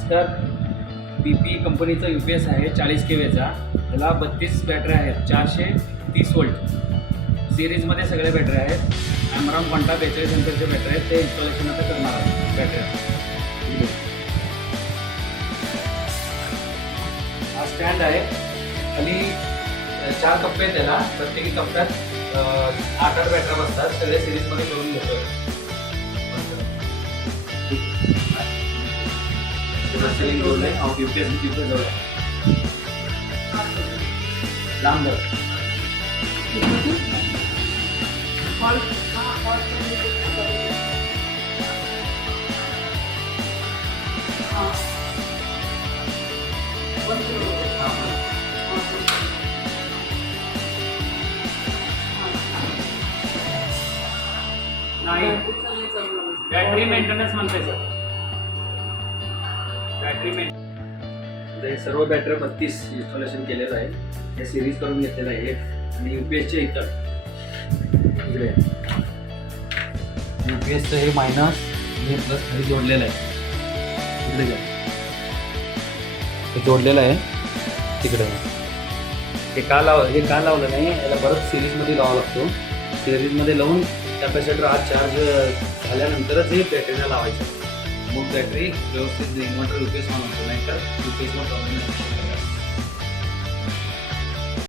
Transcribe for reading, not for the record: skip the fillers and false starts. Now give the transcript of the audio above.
नमस्कार. BP कंपनीचा UPS आहे 40 kWचा. ह्याला 32 बॅटऱ्या आहेत, 430 वोल्ट सिरीजमध्ये सगळ्या बॅटऱ्या आहेत. ॲमरॉन क्वांटा 42 एम्पेअरच्या बॅटऱ्या आहेत. ते इन्स्टॉलेशन आता करणार आहे बॅटऱ्या. हा स्टँड आहे. खाली 4 कप्पे आहेत त्याला. प्रत्येकी कप्प्यात 8-8 बॅटऱ्या बसतात. सगळे सिरीजमध्ये करून घेतोय. सेलिंग रोल आहे और UPS जवळ लांब नाही. बॅटरी मेंटेनन्स म्हणते सर. बॅटरी हे सर्व बॅटरी 32 इन्स्टॉलेशन केलेलं आहे. हे सिरीज करून घेतलेलं आहे आणि UPSचे इतर इकडे UPSचं हे मायनस हे प्लस खाली जोडलेलं आहे. इकडे हे जोडलेलं आहे तिकडे. हे का लावलं नाही, याला परत सिरीजमध्ये लावावं लागतो. सिरीजमध्ये लावून कॅपॅसिटर आज चार्ज झाल्यानंतरच हे बॅटरीला लावायचं. मग बॅटरी व्यवस्थित इन्व्हर्टर UPS ऑन होतो, नाही तर UPSला प्रॉब्लेम